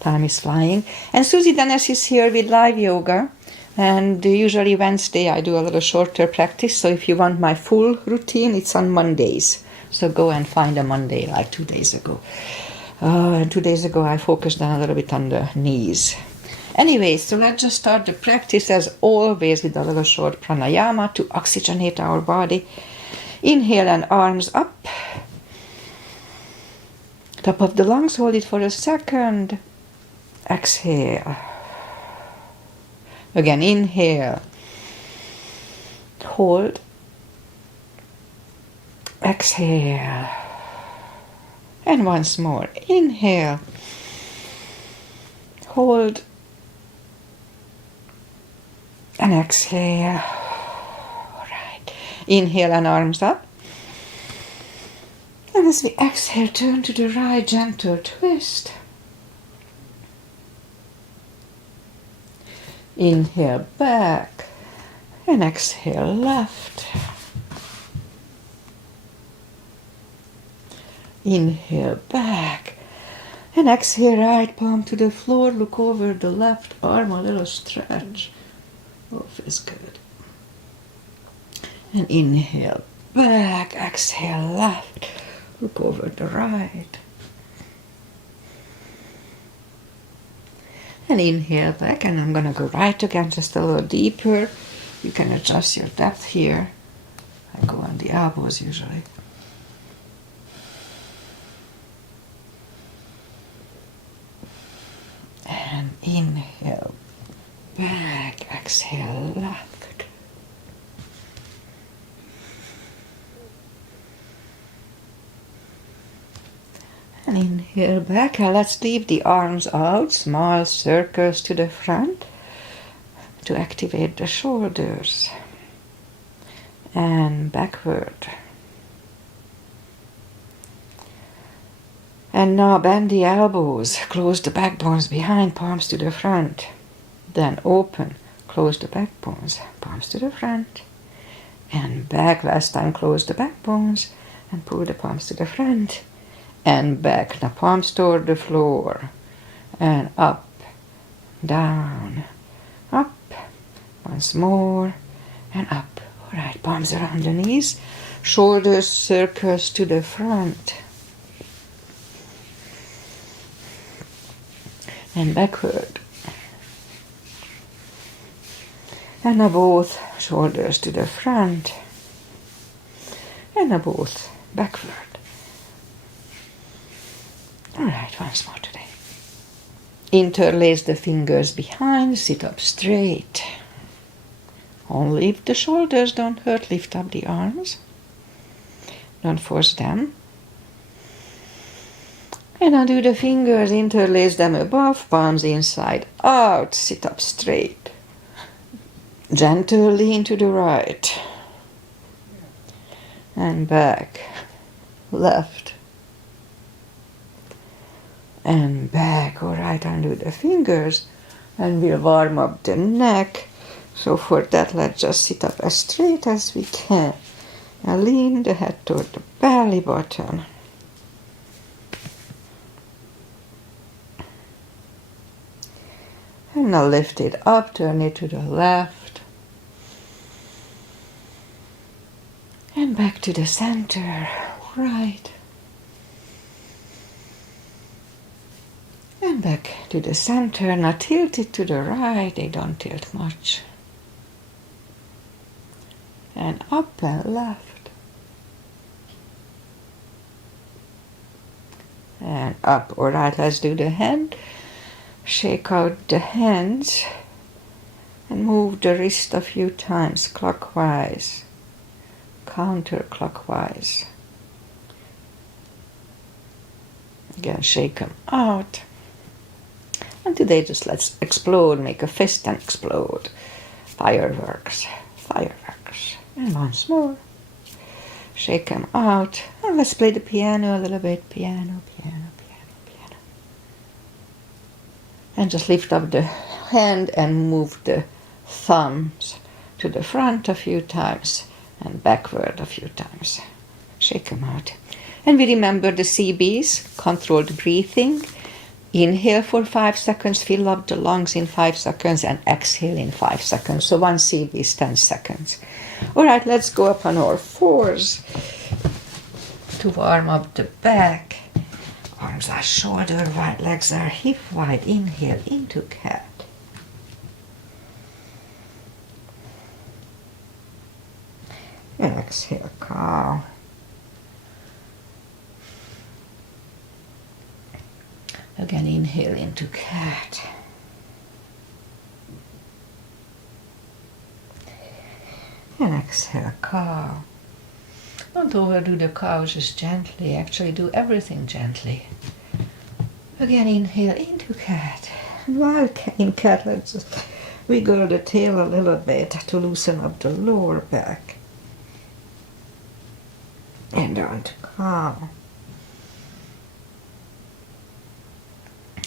Time is flying. And Susie Dennis is here with live yoga. And usually Wednesday I do a little shorter practice. So if you want my full routine, it's on Mondays. So go and find a Monday like 2 days ago. And 2 days ago I focused a little bit on the knees. Anyway, so let's just start the practice as always with a little short pranayama to oxygenate our body. Inhale and arms up. Top of the lungs, hold it for a second. Exhale. Again, inhale. Hold. Exhale. And once more. Inhale. Hold. And exhale. All right. Inhale and arms up. And as we exhale, turn to the right, gentle twist. Inhale back. And exhale left. Inhale back. And exhale, right palm to the floor. Look over the left arm, a little stretch. Oh, feels good. And inhale back, exhale left. Look over the right. And inhale back, and I'm gonna go right again, just a little deeper. You can adjust your depth here. I go on the elbows usually. And inhale back, exhale left. And inhale back, and let's leave the arms out, small circles to the front to activate the shoulders. And backward. And now bend the elbows, close the backbones behind, palms to the front. Then open, close the backbones, palms to the front. And back, last time close the backbones and pull the palms to the front. And back, now palms toward the floor. And up, down, up, once more, and up. All right, palms around the knees, shoulders circles to the front. And backward. And now both shoulders to the front. And now both backward. All right, once more today. Interlace the fingers behind, sit up straight. Only if the shoulders don't hurt, lift up the arms. Don't force them. And undo the fingers, interlace them above, palms inside out, sit up straight. Gentle lean to the right. And back, left. And back, all right, undo the fingers. And we'll warm up the neck. So for that, let's just sit up as straight as we can. And lean the head toward the belly button. And now lift it up, turn it to the left. And back to the center, right. And back to the center. Now tilt it to the right, they don't tilt much. And up and left. And up, all right, let's do the hand. Shake out the hands and move the wrist a few times clockwise, counterclockwise. Again, shake them out. And today just let's explode, make a fist and explode. Fireworks, fireworks. And once more. Shake them out. And let's play the piano a little bit. Piano, piano, piano, piano. And just lift up the hand and move the thumbs to the front a few times and backward a few times. Shake them out. And we remember the CBs, controlled breathing, Inhale for 5 seconds, fill up the lungs in 5 seconds, and exhale in 5 seconds. So one CB is 10 seconds. All right, let's go up on all fours to warm up the back. Arms are shoulder wide, legs are hip wide. Inhale into cat. And exhale, cow. Again, inhale into cat. And exhale, cow. Don't overdo the cow, just gently. Actually, do everything gently. Again, inhale into cat. And while in cat, let's just wiggle the tail a little bit to loosen up the lower back. And down to cow.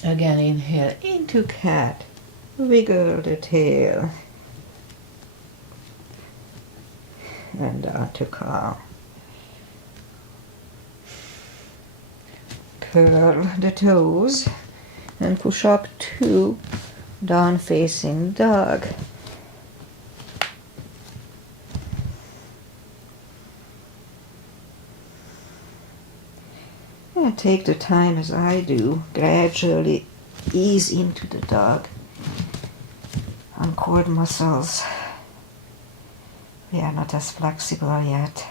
Again, inhale into cat. Wiggle the tail. And down to cow. Curl the toes and push up to down facing dog. And take the time as I do, gradually ease into the dog. On cord muscles, we are not as flexible yet.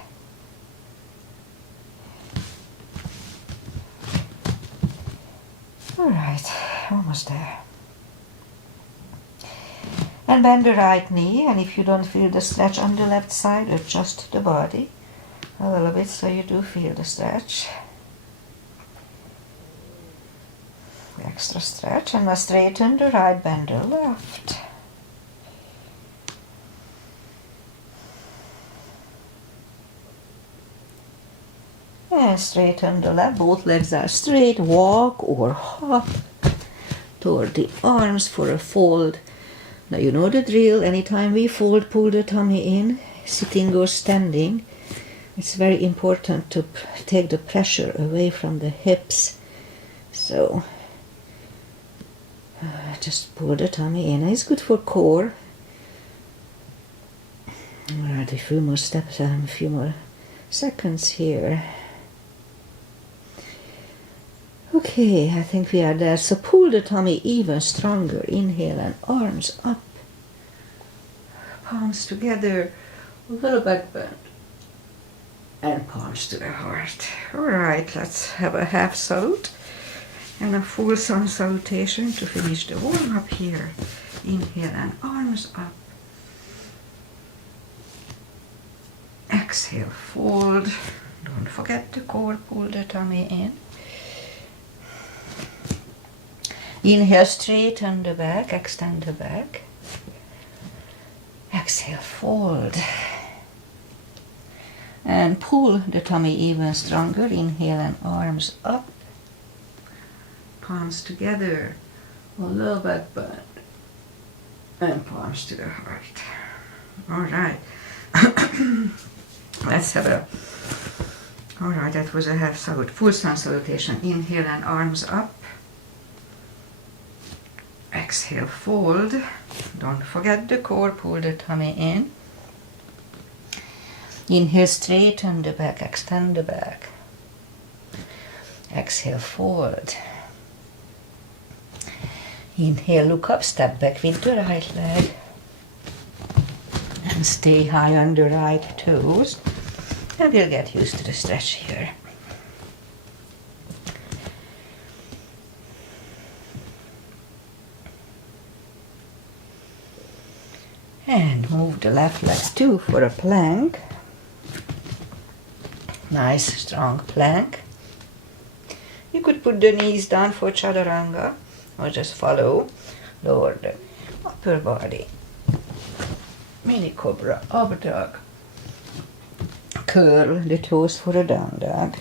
All right, almost there. And bend the right knee, and if you don't feel the stretch on the left side, adjust the body a little bit so you do feel the stretch. Extra stretch, and now straighten the right, bend the left. And straighten the left, both legs are straight, walk or hop toward the arms for a fold. Now you know the drill, anytime we fold, pull the tummy in, sitting or standing. It's very important to take the pressure away from the hips. So just pull the tummy in. It's good for core. Alright, a few more steps and a few more seconds here. Okay, I think we are there. So pull the tummy even stronger. Inhale and arms up. Palms together, a little back bend. And palms to the heart. Alright, let's have a half salute. And a full sun salutation to finish the warm up here. Inhale and arms up. Exhale, fold. Don't forget the core, pull the tummy in. Inhale, straighten the back, extend the back. Exhale, fold. And pull the tummy even stronger. Inhale and arms up. Palms together, a little back bend, and palms to the heart. All right. Let's have a, all right, that was a half salute, full sun salutation. Inhale and arms up. Exhale, fold. Don't forget the core, pull the tummy in. Inhale, straighten the back, extend the back. Exhale, fold. Inhale, look up, step back with the right leg. And stay high on the right toes. And we'll get used to the stretch here. And move the left leg too for a plank. Nice, strong plank. You could put the knees down for chaturanga. Or just follow, lower the upper body. Mini cobra, up dog. Curl the toes for a down dog.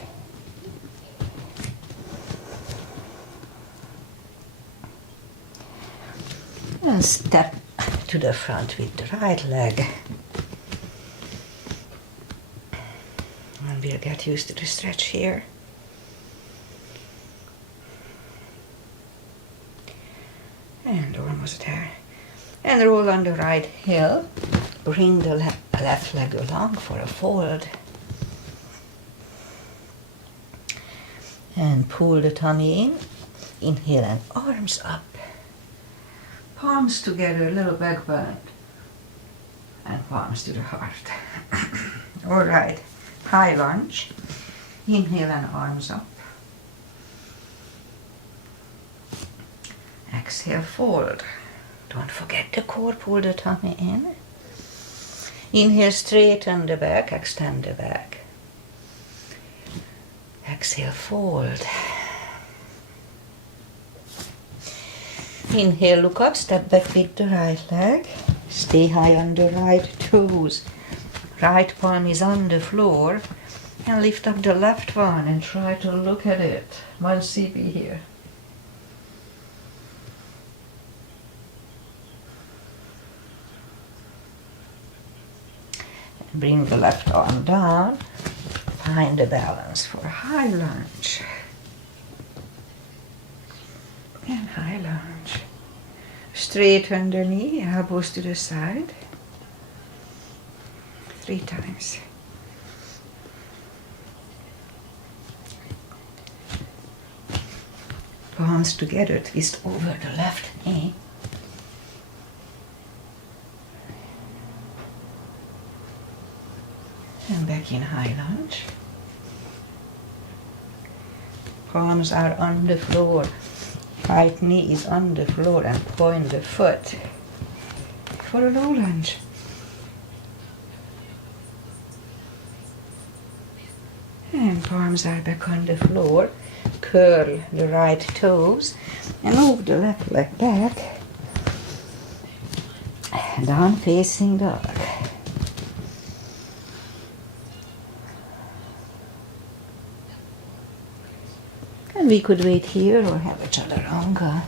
And step to the front with the right leg. And we'll get used to the stretch here. And almost there. And roll on the right heel. Bring the left leg along for a fold. And pull the tummy in. Inhale and arms up. Palms together, little back bend. And palms to the heart. All right, high lunge. Inhale and arms up. Exhale, fold. Don't forget the core, pull the tummy in. Inhale, straighten the back, extend the back. Exhale, fold. Inhale, look up, step back with the right leg. Stay high on the right toes. Right palm is on the floor. And lift up the left one and try to look at it. 1 CB here. Bring the left arm down. Find the balance for high lunge. And high lunge. Straighten the knee, elbows to the side. 3 times. Palms together, twist over the left knee. And back in high lunge. Palms are on the floor. Right knee is on the floor and point the foot for a low lunge. And palms are back on the floor. Curl the right toes and move the left leg back. Down facing dog. And we could wait here or have a chaturanga.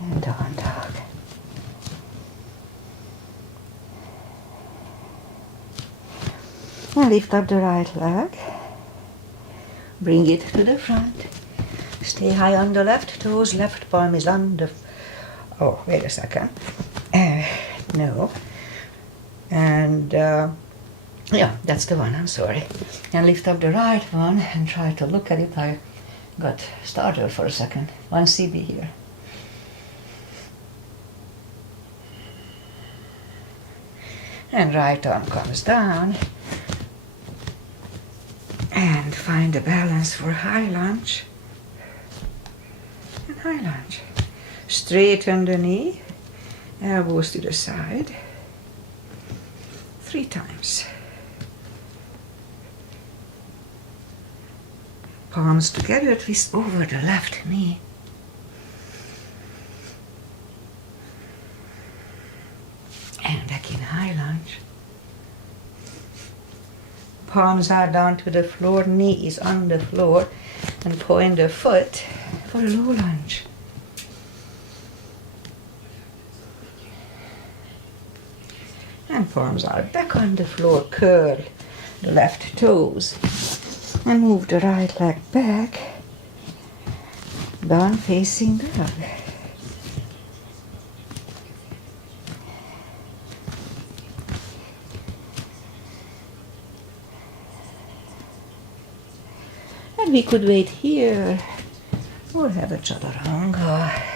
And down dog. And lift up the right leg. Bring it to the front. Stay high on the left toes. Left palm is on the... Oh, wait a second. No. And, yeah, that's the one, I'm sorry. And lift up the right one and try to look at it. I got startled for a second. 1 CB here. And right arm comes down. And find the balance for high lunge. And high lunge. Straighten the knee. Elbows to the side. 3 times. Palms together, twist over the left knee. And back in high lunge. Palms are down to the floor, knee is on the floor, and point the foot for a low lunge. And palms are back on the floor, curl the left toes, and move the right leg back, down facing dog. And we could wait here or have a chaturanga.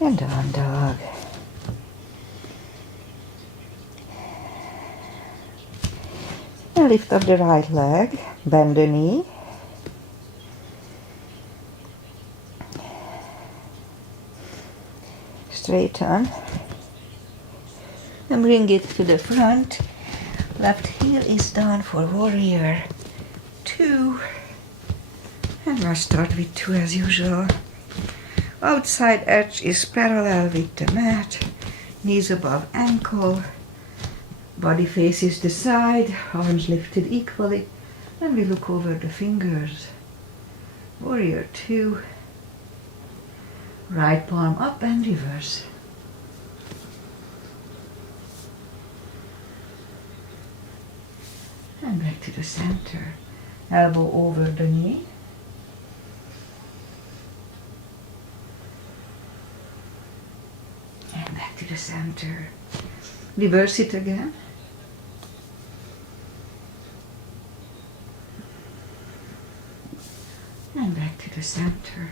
And down dog. And lift up the right leg, bend the knee. Straighten. And bring it to the front. Left heel is down for warrior 2. And we'll start with 2 as usual. Outside edge is parallel with the mat, knees above ankle, body faces the side, arms lifted equally, and we look over the fingers. Warrior 2. Right palm up and reverse. And back to the center. Elbow over the knee. And back to the center. Reverse it again. And back to the center.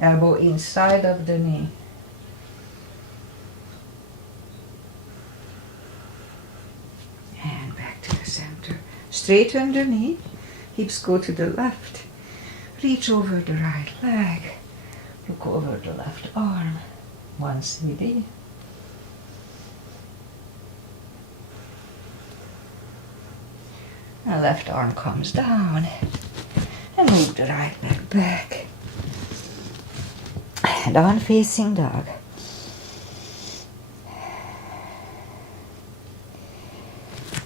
Elbow inside of the knee. And back to the center. Straighten the knee. Hips go to the left. Reach over the right leg. Look over the left arm. 1 CD. The left arm comes down. And move the right leg back. Down facing dog.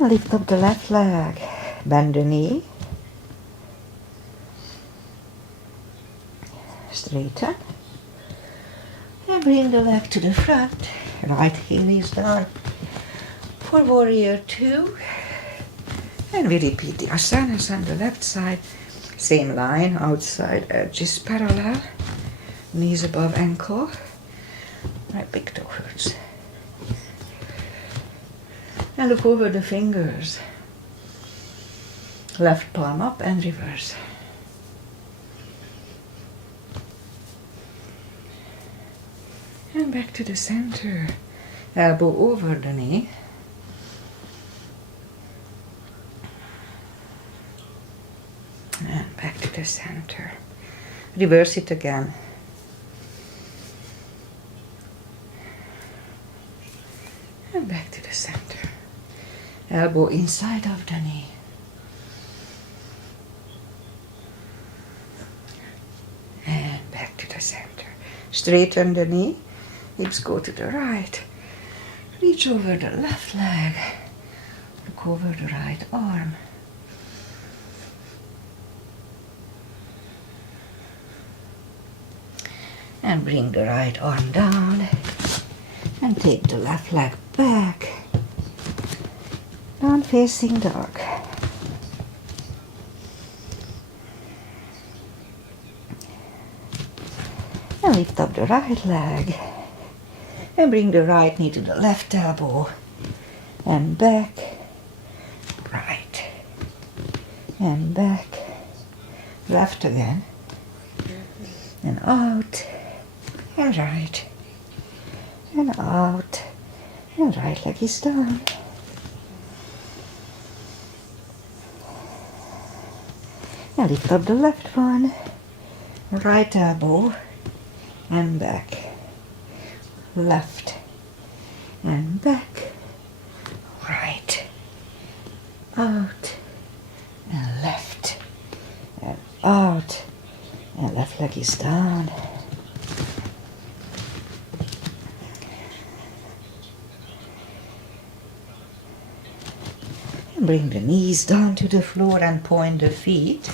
Lift up the left leg. Bend the knee. Straighten. And bring the leg to the front. Right heel is down. For warrior 2. And we repeat the asanas on the left side. Same line, outside edges parallel. Knees above ankle. My big toe hurts. And look over the fingers. Left palm up and reverse. And back to the center. Elbow over the knee. And back to the center. Reverse it again. And back to the center. Elbow inside of the knee. And back to the center. Straighten the knee. Hips go to the right. Reach over the left leg. Look over the right arm. And bring the right arm down. And take the left leg back. Down facing dog. And lift up the right leg. And bring the right knee to the left elbow. And back. Right. And back. Left again. And out. And right. And out. And right leg is down. And lift up the left one. Right elbow. And back. Left. And back. Right. Out. And left. And out. And left leg is down. Bring the knees down to the floor and point the feet.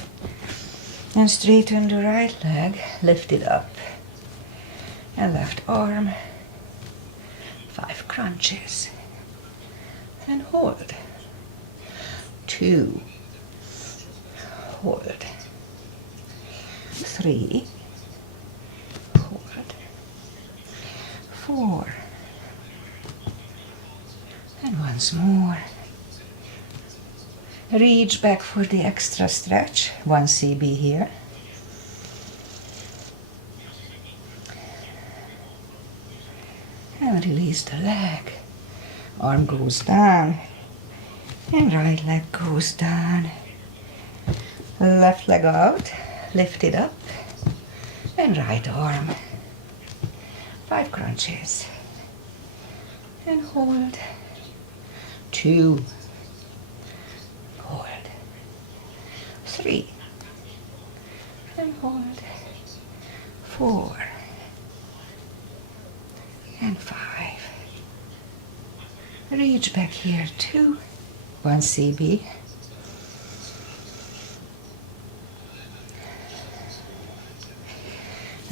And straighten the right leg, lift it up. And left arm. 5 crunches. And hold. 2. Hold. 3. Hold. 4. And once more. Reach back for the extra stretch. 1 CB here. And release the leg. Arm goes down. And right leg goes down. Left leg out. Lift it up. And right arm. 5 crunches. And hold. 2. Hold. 3. And hold. 4. And 5. Reach back here 2. 1 CB.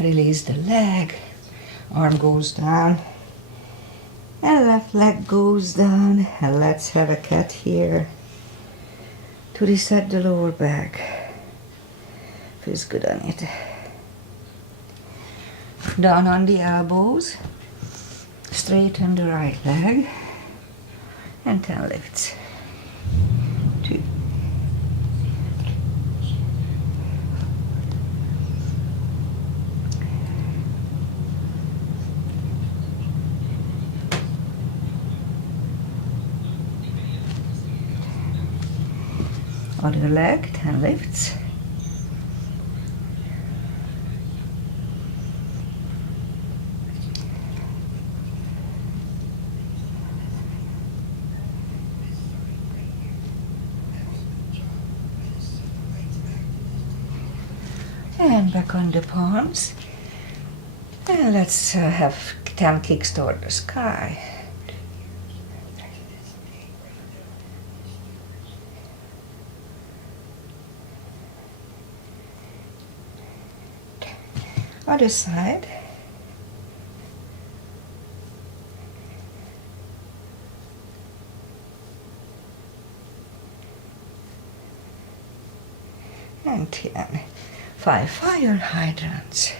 Release the leg. Arm goes down. And left leg goes down. And let's have a cat here to reset the lower back. Feels good on it. Down on the elbows. Straighten the right leg. And 10 lifts. 2. Other leg, 10 lifts. And back on the palms. And let's have 10 kicks toward the sky. Other side. And 10. 5 fire hydrants.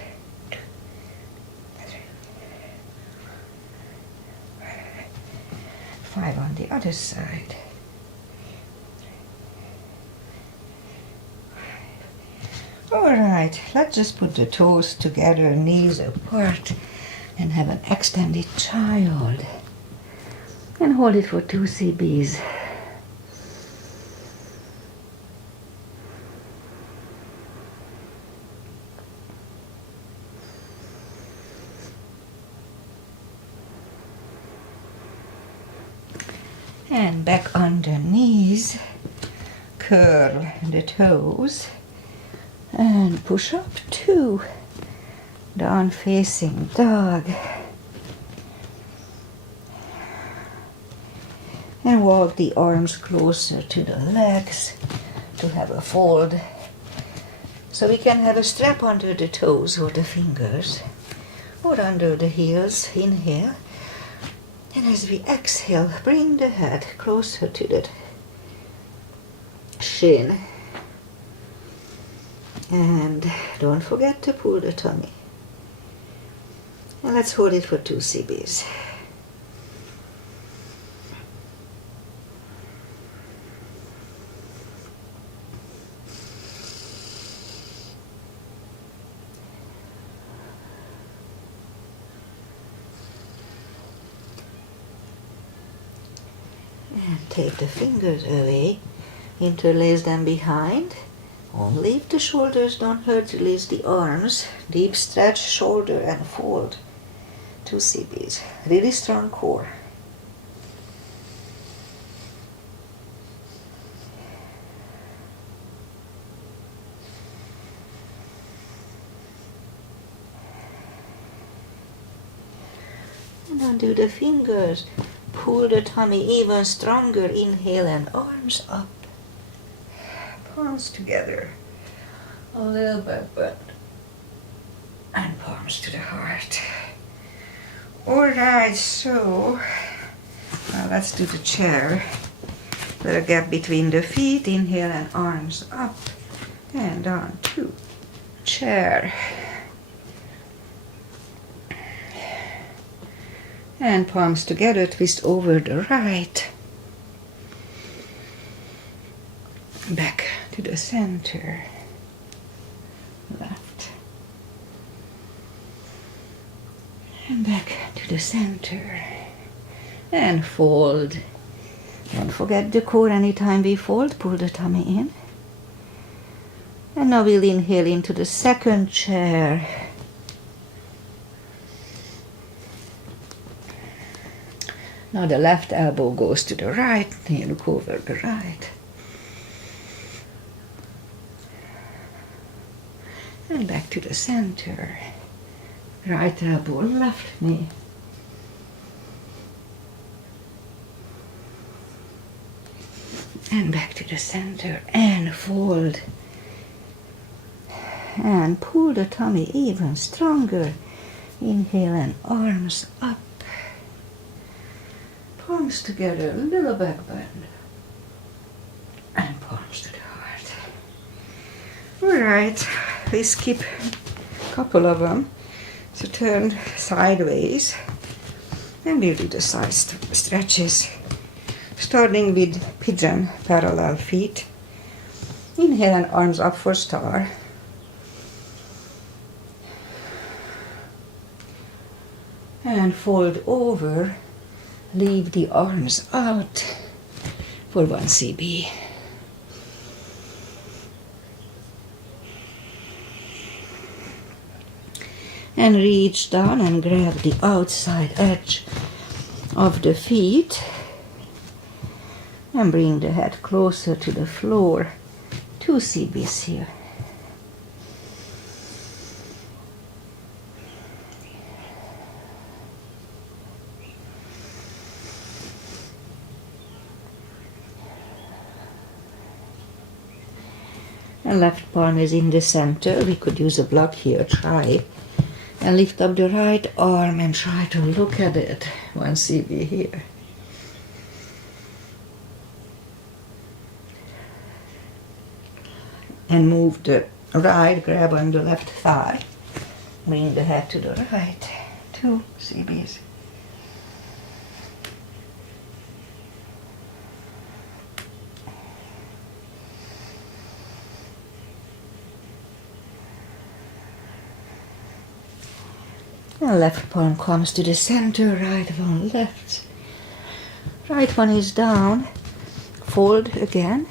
5 on the other side. Alright, let's just put the toes together, knees apart, and have an extended child. And hold it for 2 CBs. And back on the knees, curl the toes. And push up 2, down facing dog. And walk the arms closer to the legs to have a fold. So we can have a strap under the toes or the fingers or under the heels. Inhale. And as we exhale, bring the head closer to the shin. And don't forget to pull the tummy. And let's hold it for 2 CBs. And take the fingers away, interlace them behind. Only if the shoulders don't hurt, release the arms. Deep stretch, shoulder and fold. 2 CBs. Really strong core. And undo the fingers. Pull the tummy even stronger. Inhale and arms up. Palms together, a little back bend, and palms to the heart. Alright, so now let's do the chair. Put a gap between the feet, inhale and arms up, and on to chair. And palms together, twist over the right. Back to the center, left, and back to the center, and fold. Don't forget the core anytime we fold, pull the tummy in. And now we'll inhale into the second chair. Now the left elbow goes to the right, knee look over the right. And back to the center. Right elbow, left knee. And back to the center and fold. and pull the tummy even stronger. Inhale and arms up. Palms together, little back bend. And palms to the heart. Alright, we skip a couple of them. So turn sideways. And we'll do the side stretches. Starting with pigeon, parallel feet. Inhale and arms up for star. And fold over. Leave the arms out for 1 CB. And reach down and grab the outside edge of the feet. And bring the head closer to the floor. 2 CBs here. And left palm is in the center. We could use a block here, try. And lift up the right arm and try to look at it. 1 CB here. And move the right, grab on the left thigh. Bring the head to the right. 2 CBs. And left palm comes to the center, right one left. Right one is down. Fold again.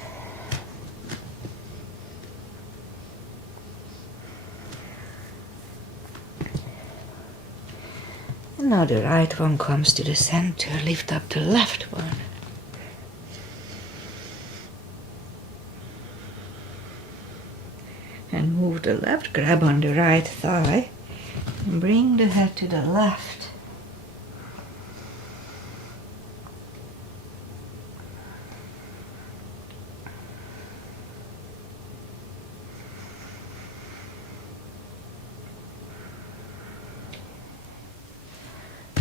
And now the right one comes to the center. Lift up the left one. And move the left, grab on the right thigh. And bring the head to the left.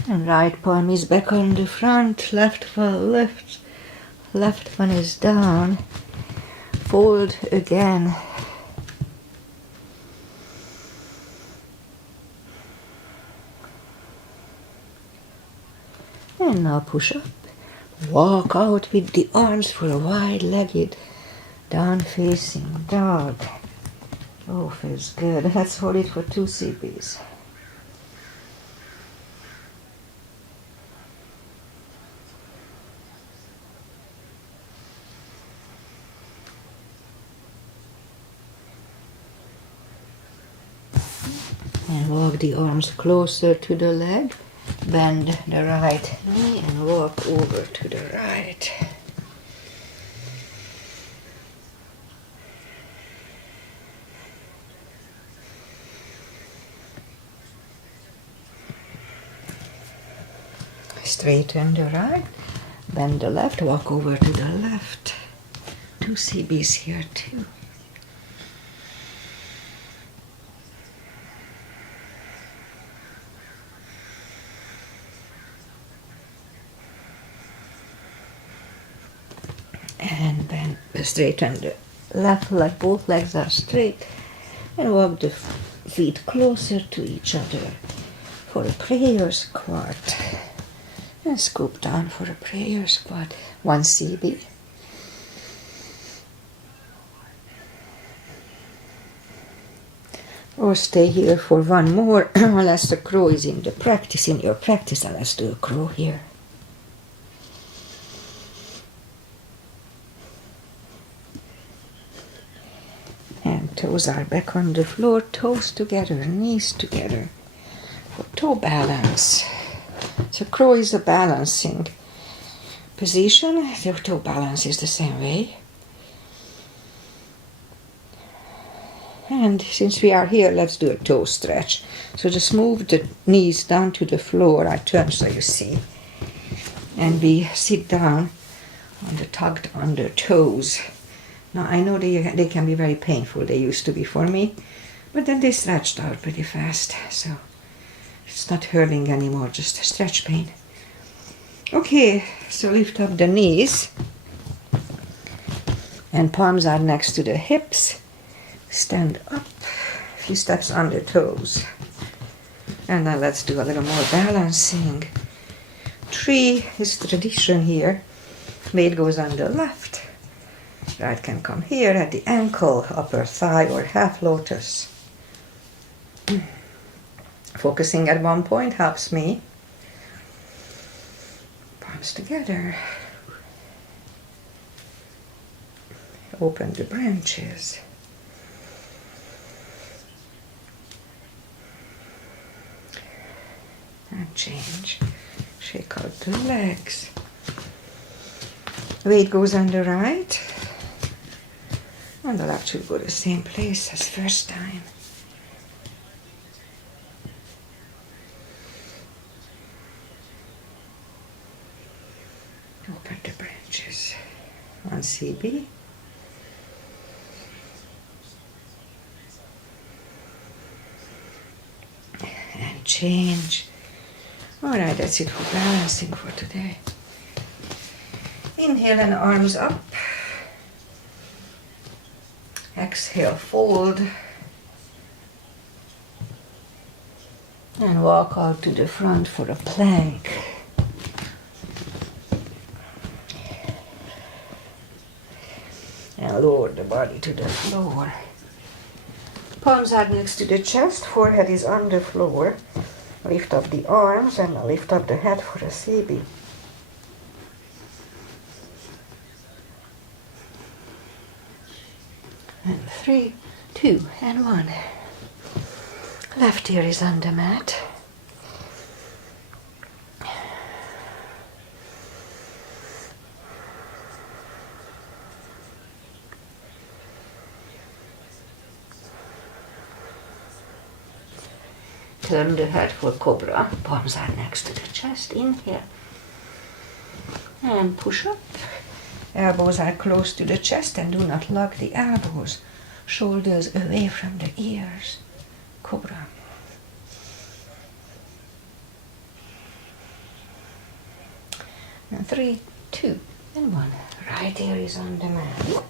And right palm is back on the front, left one left. Left one is down. Fold again. And now push up. Walk out with the arms for a wide-legged down-facing dog. Oh, feels good. Let's hold it for 2 CBs. And walk the arms closer to the leg. Bend the right knee and walk over to the right. Straighten the right, bend the left, walk over to the left. 2 CBs here too. And then straighten the left leg, both legs are straight, and walk the feet closer to each other for a prayer squat. And scoop down for a prayer squat. 1 CB. Or stay here for one more, unless the crow is in your practice, and let's do a crow here. And toes are back on the floor, toes together, knees together for toe balance. So crow is a balancing position. The toe balance is the same way. And since we are here, let's do a toe stretch. So just move the knees down to the floor. I turn so you see. And we sit down on the tucked under toes. Now I know they can be very painful. They used to be for me. But then they stretched out pretty fast, so it's not hurting anymore, just a stretch pain. Okay, so lift up the knees. And palms are next to the hips. Stand up, a few steps on the toes. And now let's do a little more balancing. 3 is tradition here. Weight goes on the left. Right can come here at the ankle, upper thigh or half lotus. Focusing at one point helps me. Palms together. Open the branches. And change. Shake out the legs. Weight goes on the right. And the left should go the same place as first time. Open the branches. 1 CB. And change. Alright, that's it for balancing for today. Inhale and arms up. Exhale, fold. And walk out to the front for a plank. And lower the body to the floor. Palms are next to the chest, forehead is on the floor. Lift up the arms and lift up the head for a CB. And 3, 2, and 1. Left ear is on the mat. Turn the head for cobra. Palms are next to the chest. Inhale. And push up. Elbows are close to the chest and do not lock the elbows. Shoulders away from the ears. Cobra. And 3, 2, and 1. Right ear is on the mat.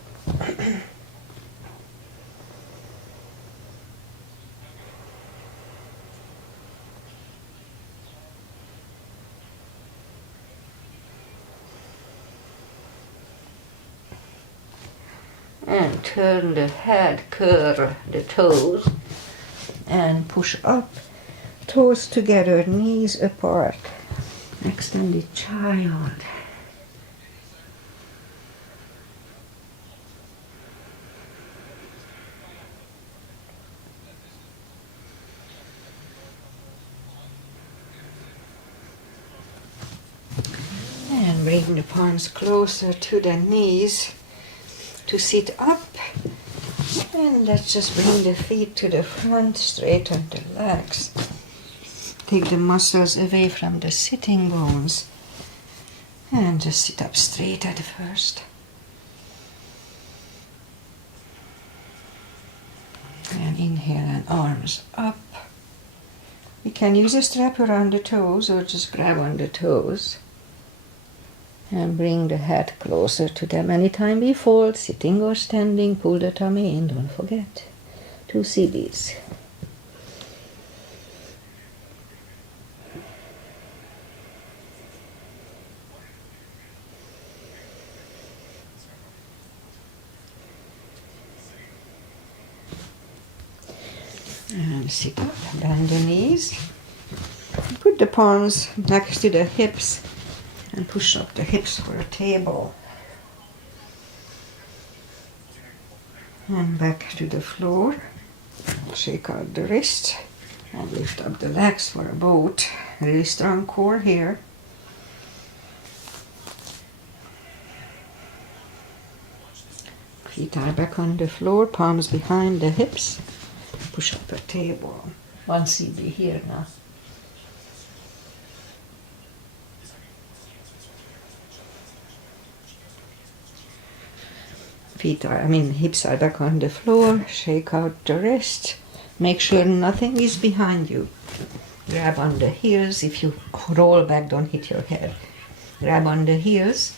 And turn the head, curl the toes, and push up, toes together, knees apart. Extended child. And bring the palms closer to the knees. To sit up, and let's just bring the feet to the front, straighten the legs. Take the muscles away from the sitting bones, and just sit up straight at first. And inhale and arms up. We can use a strap around the toes or just grab on the toes. And bring the head closer to them. Anytime we fold, sitting or standing, pull the tummy in, don't forget. 2 CBs. And sit up, bend the knees. Put the palms next to the hips. And push up the hips for a table. And back to the floor. Shake out the wrists and lift up the legs for a boat. Really strong core here. Feet are back on the floor, palms behind the hips. Push up a table. 1 CB here now. Hips are back on the floor. Shake out the wrist Make sure nothing is behind you. Grab on the heels. If you roll back, don't hit your head. Grab on the heels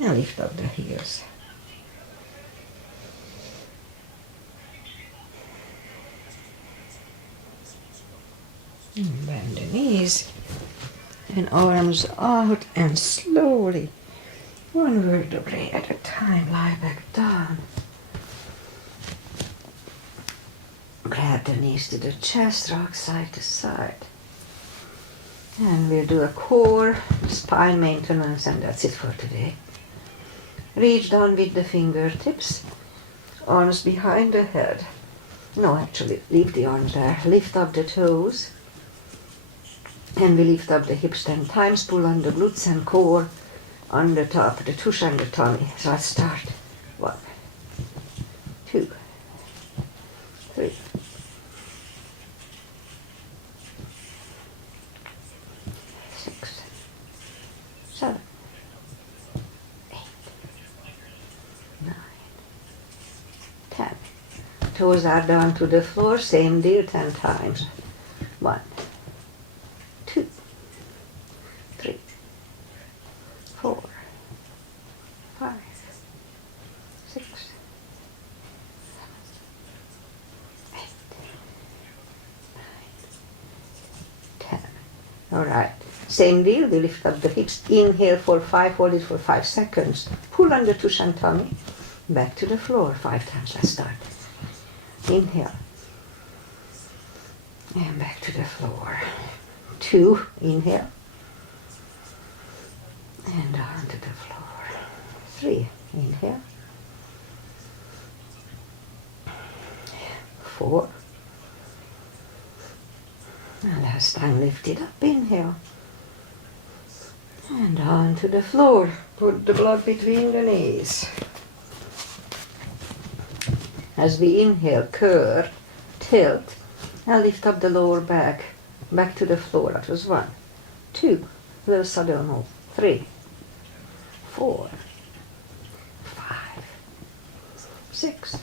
and lift up the heels. And bend the knees and arms out and slowly, one vertebrae at a time, lie back down. Grab the knees to the chest, rock side to side. And we'll do a core, spine maintenance, and that's it for today. Reach down with the fingertips, arms behind the head. No, actually, leave the arms there. Lift up the toes. And we lift up the hips 10 times, pull on the glutes and core on the top, the tush and the tummy. So let's start. 1, 2, 3, 6, 7, 8, 9, 10. Toes are down to the floor, same deal 10 times. 1, 2, 3, 4, 5, 6, 7, 8, 9, 10. All right. Same deal. We lift up the hips. Inhale for 5. Hold it for 5 seconds. Pull on the tush and tummy. Back to the floor 5 times. Let's start. Inhale. And back to the floor. 2, inhale, and down to the floor. 3, inhale. 4. And last time, lift it up, inhale. And down to the floor. Put the blood between the knees. As we inhale, curve, tilt, and lift up the lower back. Back to the floor. That was 1, 2, little saddle move. 3, 4, 5, 6,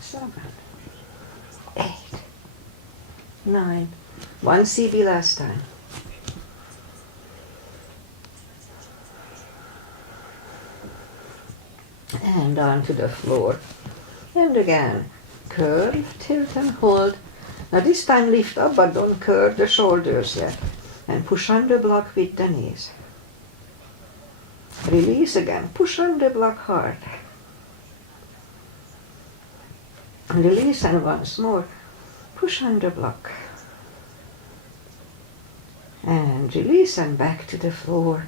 7, 8, 9. 1 CB last time. And onto the floor. And again, curve, tilt and hold. Now this time lift up, but don't curve the shoulders yet. And push on the block with the knees. Release again, push on the block hard. Release and once more, push on the block. And release and back to the floor.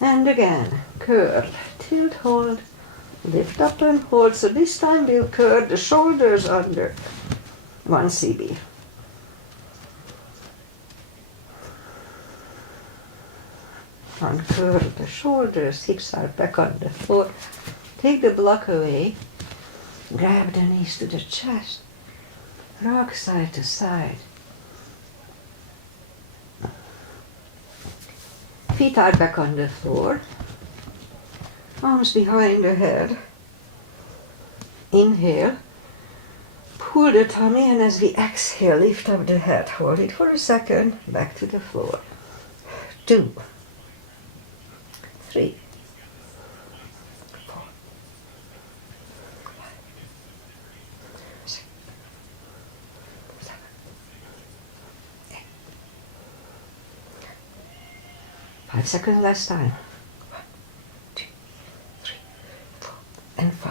And again, curve, tilt, hold, lift up and hold. So this time we'll curve the shoulders under. 1 CB. Uncurl the shoulders, hips are back on the floor. Take the block away. Grab the knees to the chest. Rock side to side. Feet are back on the floor. Arms behind the head. Inhale. Pull the tummy, and as we exhale, lift up the head. Hold it for a second. Back to the floor. 2, 3, 4, 5, 6, 7, 8. 5 seconds last time. 1, 2, 3, 4, and 5.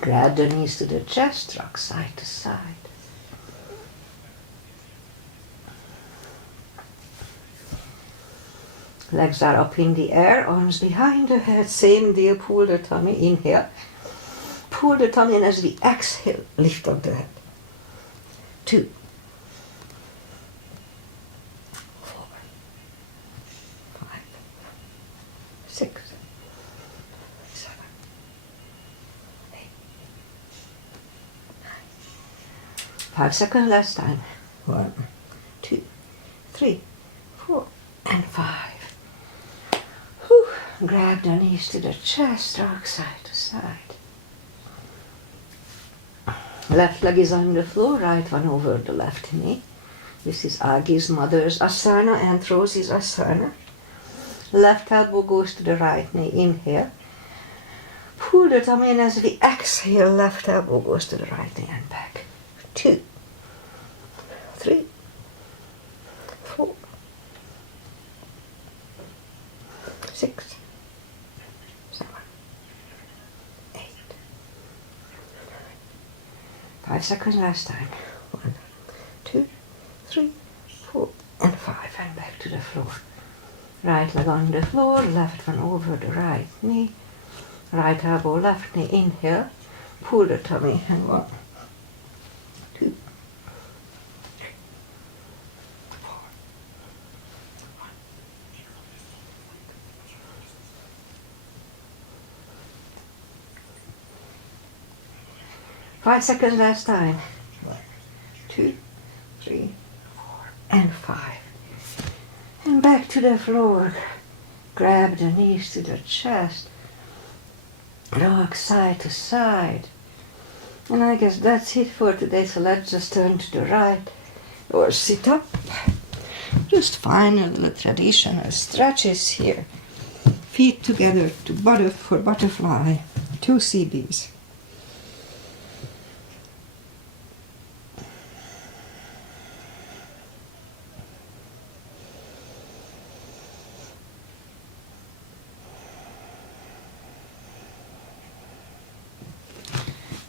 Grab the knees to the chest, rock side to side. Legs are up in the air, arms behind the head, same deal, pull the tummy, inhale. Pull the tummy, and as we exhale, lift up the head. 2, 4, 5, 6, 7, 8, 9. 5 seconds last time. 1, 2, 3, 4, and 5. Whew. Grab the knees to the chest, rock side to side. Left leg is on the floor, right one over the left knee. This is Agi's mother's asana and Rosie's asana. Left elbow goes to the right knee, inhale. Pull the tummy in as we exhale, left elbow goes to the right knee and back. 2, 3, 4, 6, 7, 8, 5 seconds last time. 1, 2, 3, 4, and 5, and back to the floor. Right leg on the floor, left one over the right knee. Right elbow, left knee, inhale. Pull the tummy and 1, 2, 3, 4, 5 seconds last time. 1, 2, 3, 4, and 5. And back to the floor. Grab the knees to the chest. Rock side to side. And I guess that's it for today. So let's just turn to the right or sit up. Just final little traditional stretches here. Feet together for butterfly. 2 CBs.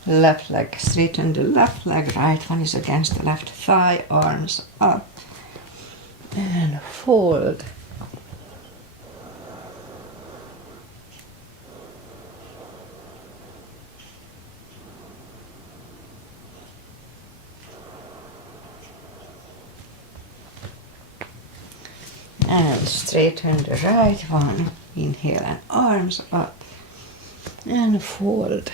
Left leg, straighten the left leg, right one is against the left thigh, arms up, and fold. And straighten the right one, inhale and arms up, and fold.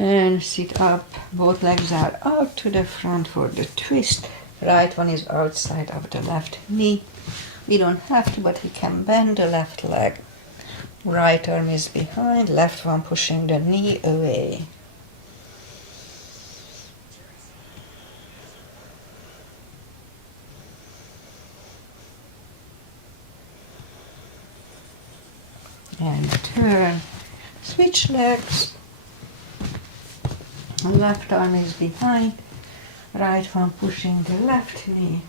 And sit up, both legs are out to the front for the twist. Right one is outside of the left knee. We don't have to, but we can bend the left leg. Right arm is behind, left one pushing the knee away. And turn, switch legs. Left arm is behind, right one pushing the left knee.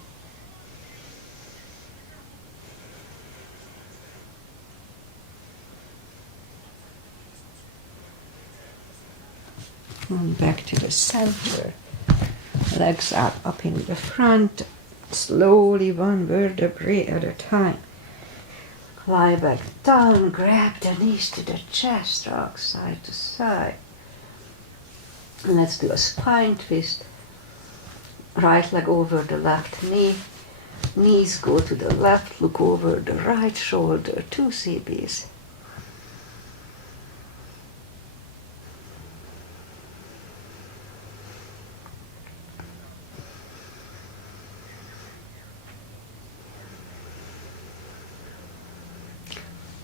And back to the center. Legs are up in the front, slowly one vertebrae at a time. Lie back down, grab the knees to the chest, rock side to side. And let's do a spine twist. Right leg over the left knee. Knees go to the left, look over the right shoulder, 2 CBs.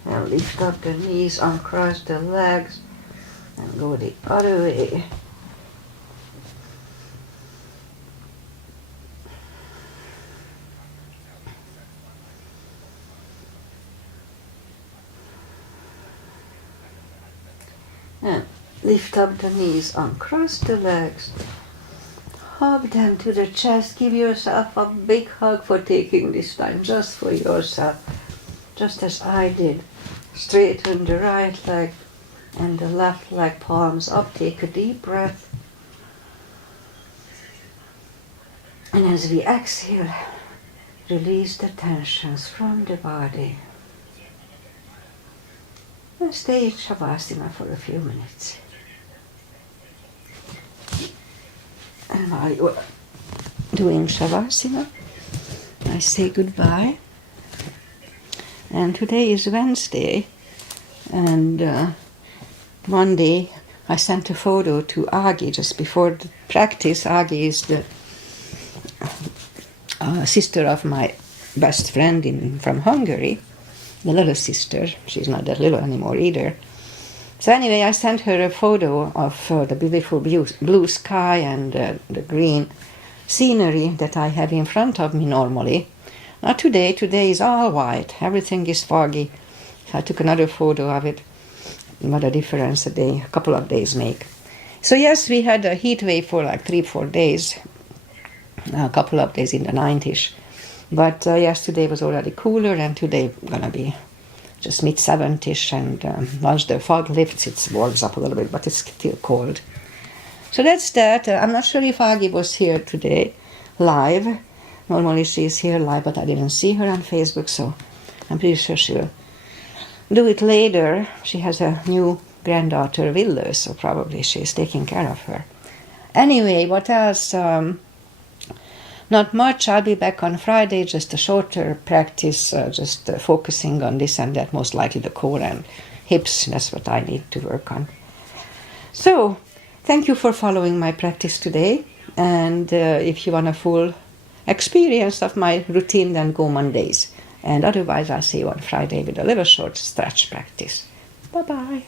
And lift up the knees, uncross the legs, and go the other way. And lift up the knees, uncross the legs, hug them to the chest, give yourself a big hug for taking this time, just for yourself, just as I did. Straighten the right leg and the left leg, palms up, take a deep breath. And as we exhale, release the tensions from the body. And stay in Shavasana for a few minutes. And while you're doing Shavasana, I say goodbye. And today is Wednesday, and Monday I sent a photo to Agi just before the practice. Agi is the sister of my best friend from Hungary, the little sister. She's not that little anymore either. So anyway, I sent her a photo of the beautiful blue sky and the green scenery that I have in front of me normally. Not today. Today is all white. Everything is foggy. So I took another photo of it. What a difference a couple of days make. So yes, we had a heat wave for like 3-4 days. A couple of days in the 90s. But yesterday was already cooler, and today gonna be just mid-70s, and once the fog lifts, it warms up a little bit, but it's still cold. So that's that. I'm not sure if Agi was here today, live. Normally she's here live, but I didn't see her on Facebook, so I'm pretty sure she'll do it later. She has a new granddaughter, Wille, so probably she's taking care of her. Anyway, what else? Not much. I'll be back on Friday, just a shorter practice, just focusing on this and that, most likely the core and hips. That's what I need to work on. So, thank you for following my practice today. And if you want a full experience of my routine, then go Mondays. And otherwise, I'll see you on Friday with a little short stretch practice. Bye-bye.